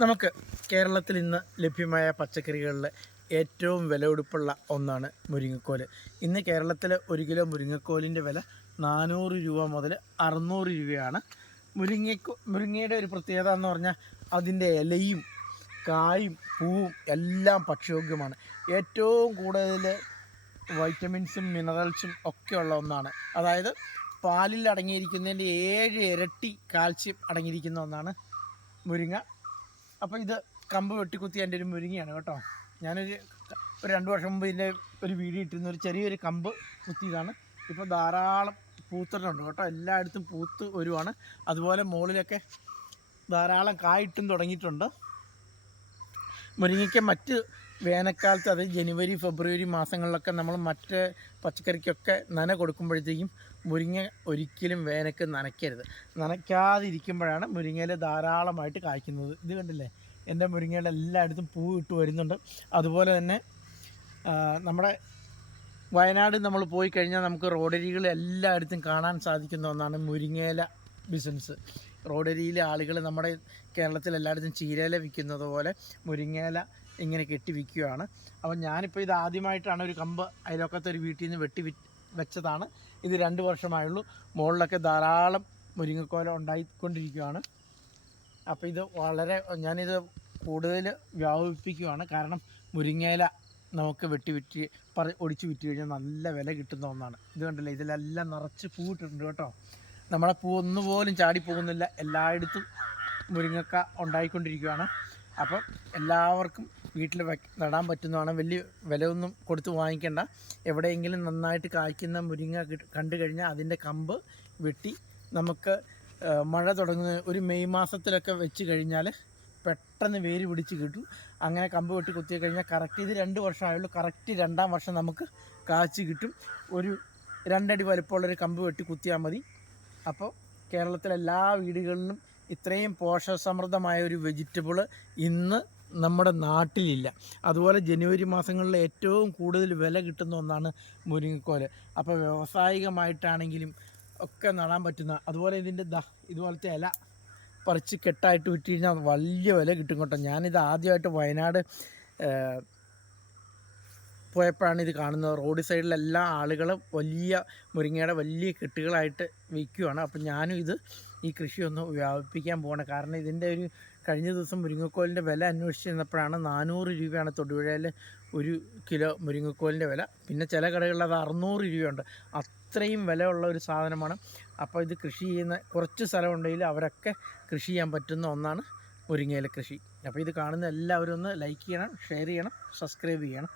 നമുക്ക് കേരളത്തിൽ ഇന്ന് ലഭ്യമായ പച്ചക്കറികളിൽ ഏറ്റവും വിലപിടിപ്പുള്ള ഒന്നാണ് മുരിങ്ങക്കോൽ. ഇന്ന് കേരളത്തിൽ ഒരു കിലോ മുരിങ്ങക്കോലിന്റെ വില നാനൂറ് രൂപ മുതൽ അറുന്നൂറ് രൂപയാണ്. മുരിങ്ങക്കോ മുരിങ്ങയുടെ ഒരു പ്രത്യേകത എന്ന് പറഞ്ഞാൽ അതിന്റെ ഇലയും കായും പൂവും എല്ലാം ഭക്ഷ്യയോഗ്യമാണ്. ഏറ്റവും കൂടുതൽ വൈറ്റമിൻസും മിനറൽസും ഒക്കെ ഉള്ള ഒന്നാണ്. അതായത് പാലിൽ അടങ്ങിയിരിക്കുന്നതിന്റെ ഏഴ് ഇരട്ടി കാൽസ്യം അടങ്ങിയിരിക്കുന്ന ഒന്നാണ് മുരിങ്ങ. അപ്പോൾ ഇത് കമ്പ് വെട്ടിക്കുത്തി എന്റെ ഒരു മുരിങ്ങയാണ് കേട്ടോ. ഞാനൊരു ഒരു രണ്ട് വർഷം മുമ്പ് ഇതിന്റെ ഒരു വീഡിയോ ഇട്ടിരുന്ന ഒരു ചെറിയൊരു കമ്പ് കുത്തിയതാണ്. ഇപ്പോൾ ധാരാളം പൂത്തിട്ടുണ്ട് കേട്ടോ. എല്ലായിടത്തും പൂത്ത് വരുവാണ്. അതുപോലെ മുകളിലൊക്കെ ധാരാളം കായിട്ടും തുടങ്ങിയിട്ടുണ്ട്. മുരിങ്ങയ്ക്ക് മറ്റ് വേനൽക്കാലത്ത് അത് ജനുവരി ഫെബ്രുവരി മാസങ്ങളിലൊക്കെ നമ്മൾ മറ്റ് പച്ചക്കറിക്കൊക്കെ നന കൊടുക്കുമ്പോഴത്തേക്കും മുരിങ്ങ ഒരിക്കലും വേനക്ക് നനയ്ക്കരുത്. നനയ്ക്കാതിരിക്കുമ്പോഴാണ് മുരിങ്ങയിൽ ധാരാളമായിട്ട് കായ്ക്കുന്നത്. ഇത് കണ്ടില്ലേ? എന്റെ മുരിങ്ങയുടെ എല്ലായിടത്തും പൂ ഇട്ട് വരുന്നുണ്ട്. അതുപോലെ തന്നെ നമ്മുടെ വയനാട് നമ്മൾ പോയി കഴിഞ്ഞാൽ നമുക്ക് റോഡരികൾ എല്ലായിടത്തും കാണാൻ സാധിക്കുന്ന ഒന്നാണ് മുരിങ്ങയില ബിസിനസ് റോഡരിയിലെ ആളുകൾ നമ്മുടെ കേരളത്തിൽ എല്ലായിടത്തും ചീരയില വിൽക്കുന്നത് പോലെ മുരിങ്ങയില ഇങ്ങനെ കെട്ടി വിൽക്കുകയാണ്. അപ്പോൾ ഞാനിപ്പോൾ ഇത് ആദ്യമായിട്ടാണ് ഒരു കമ്പ് അയലൊക്കത്തെ ഒരു വീട്ടിൽ നിന്ന് വെട്ടി വെച്ചതാണ്. ഇത് രണ്ട് വർഷമായുള്ളൂ. മുകളിലൊക്കെ ധാരാളം മുരിങ്ങക്കോല ഉണ്ടായിക്കൊണ്ടിരിക്കുകയാണ് അപ്പോൾ ഇത് വളരെ ഞാനിത് കൂടുതൽ വ്യാപിപ്പിക്കുകയാണ് കാരണം മുരിങ്ങയില നമുക്ക് വെട്ടി വിറ്റ് പറ ഒടിച്ച് വിറ്റ് കഴിഞ്ഞാൽ നല്ല വില കിട്ടുന്ന ഒന്നാണ്. ഇത് കണ്ടില്ലേ? ഇതിലെല്ലാം നിറച്ച് പൂവിട്ടിട്ടുണ്ട് കേട്ടോ. നമ്മളെ പൂ ഒന്നുപോലും ചാടിപ്പോകുന്നില്ല എല്ലായിടത്തും മുരിങ്ങക്ക ഉണ്ടായിക്കൊണ്ടിരിക്കുകയാണ് അപ്പം എല്ലാവർക്കും വീട്ടിൽ നടാൻ പറ്റുന്നതാണ്. വലിയ വിലയൊന്നും കൊടുത്ത് വാങ്ങിക്കേണ്ട. എവിടെയെങ്കിലും നന്നായിട്ട് കായ്ക്കുന്ന മുരിങ്ങ കണ്ടു കഴിഞ്ഞാൽ അതിന്റെ കമ്പ് വെട്ടി നമുക്ക് മഴ തുടങ്ങുന്ന ഒരു മെയ് മാസത്തിലൊക്കെ വെച്ച് കഴിഞ്ഞാൽ പെട്ടെന്ന് വേര് പിടിച്ച് കിട്ടും. അങ്ങനെ കമ്പ് വെട്ടി കുത്തി കഴിഞ്ഞാൽ കറക്റ്റ് ഇത് രണ്ട് വർഷമായുള്ളൂ. കറക്റ്റ് രണ്ടാം വർഷം നമുക്ക് കാച്ച് കിട്ടും. ഒരു രണ്ടടി വലുപ്പമുള്ളൊരു കമ്പ് വെട്ടി കുത്തിയാൽ മതി. അപ്പോൾ കേരളത്തിലെ എല്ലാ വീടുകളിലും ഇത്രയും പോഷകസമൃദ്ധമായ ഒരു വെജിറ്റബിൾ ഇന്ന് നമ്മുടെ നാട്ടിലില്ല. അതുപോലെ ജനുവരി മാസങ്ങളിൽ ഏറ്റവും കൂടുതൽ വില കിട്ടുന്ന ഒന്നാണ് മുരിങ്ങക്കോൽ. അപ്പോൾ വ്യാവസായികമായിട്ടാണെങ്കിലും ഒക്കെ നടാൻ പറ്റുന്ന അതുപോലെ ഇതിന്റെ ദ ഇതുപോലത്തെ ഇല പറിച്ച് കെട്ടായിട്ട് വിറ്റ് കഴിഞ്ഞാൽ വലിയ വില കിട്ടും കേട്ടോ. ഞാനിത് ആദ്യമായിട്ട് വയനാട് പോയപ്പോഴാണ് ഇത് കാണുന്നത്. റോഡ് സൈഡിലെല്ലാ ആളുകളും വലിയ മുരിങ്ങയുടെ വലിയ കെട്ടുകളായിട്ട് വിൽക്കുകയാണ് അപ്പം ഞാനും ഇത് ഈ കൃഷി ഒന്ന് വ്യാപിപ്പിക്കാൻ പോകണം കാരണം ഇതിന്റെ ഒരു കഴിഞ്ഞ ദിവസം മുരിങ്ങക്കോലിന്റെ വില അന്വേഷിച്ച് ചെന്നപ്പോഴാണ് നാനൂറ് രൂപയാണ് തൊടുപുഴയിൽ ഒരു കിലോ മുരിങ്ങക്കോലിന്റെ വില. പിന്നെ ചില കടകളിൽ അത് അറുന്നൂറ് രൂപയുണ്ട്. അത്രയും വിലയുള്ള ഒരു സാധനമാണ്. അപ്പോൾ ഇത് കൃഷി ചെയ്യുന്ന കുറച്ച് സ്ഥലമുണ്ടെങ്കിൽ അവരൊക്കെ കൃഷി ചെയ്യാൻ പറ്റുന്ന ഒന്നാണ് മുരിങ്ങയിലെ കൃഷി. അപ്പോൾ ഇത് കാണുന്ന എല്ലാവരും ഒന്ന് ലൈക്ക് ചെയ്യണം ഷെയർ ചെയ്യണം സബ്സ്ക്രൈബ് ചെയ്യണം.